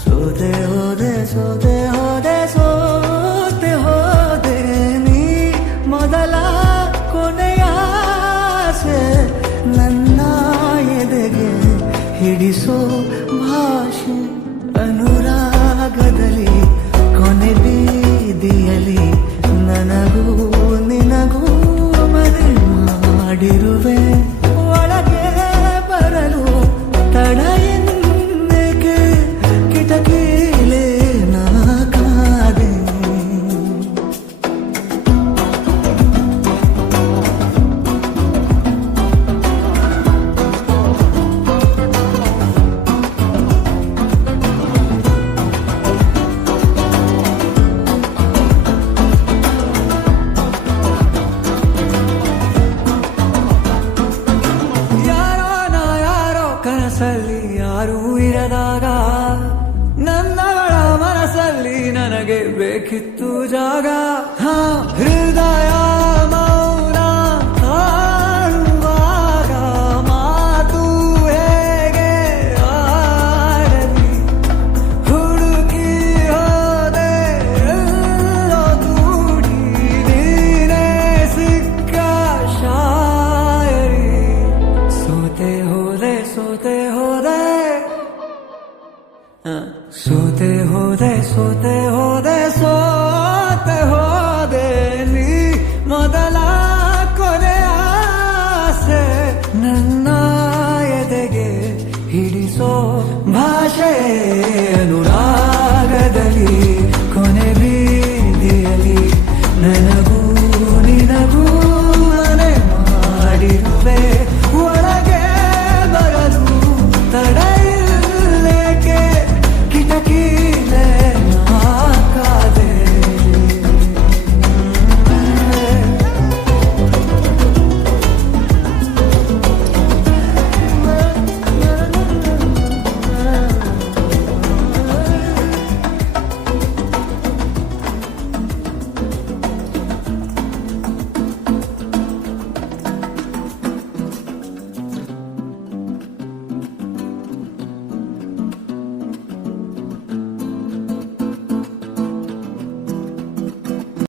ಸೋದೆ ಹೋದೆ ಸೋದೆ ಹೋದೆ ಸೋತೆ ಹೋದೆ ನೀ ಮೊದಲ ಕೊನೆಯ ಆಸೆ ನನ್ನ ಎದೆಗೆ ಹಿಡಿಸೋ ಭಾಷೆ ಅನುರಾಗದಲ್ಲಿ ಕೊನೆ ಬೀದಿಯಲಿ ನನಗೂ ನಿನಗೂ ಮನೆ ಮಾಡಿರುವೆ ಒಳಗೆ ಬರಲು ತಡ ಎನ್ನಕ್ಕೆ ಕಿಟಕಿಲೇ ನಾ ಕಾದೆ ಕನಸಲ್ಲಿ ಯಾರೂ ಇರದಾಗ ನನ್ನಗಳ ಮನಸ್ಸಲ್ಲಿ ನನಗೆ ಬೇಕಿತ್ತು ಜಾಗ ಹೃದಯ ಮೌನ ಕಾಣುವಾಗ ಮಾತು ಹೇಗೆ ಆಡಲಿ ಹುಡುಕಿ ಹೋದೆ ಎಲ್ಲೋ ದೂಡಿ ನೀನೇ ಸಿಕ್ಕ ಶಾಯರಿ ಸೋತೆ ಹೋದೆ ಸೋತೆ ಹೋದೆ ಸೋತೆ ಹೋದೆ ಸೋತೆ ಹೋದೆ ಸೋತೆ ಹೋದೆ ನೀ ಮೊದಲ ಕೊನೆಯ ಆಸೆ ನನ್ನ ಎದೆಗೆ ಹಿಡಿಸೋ ಭಾಷೆ ಅನುರಾಗದಲ್ಲಿ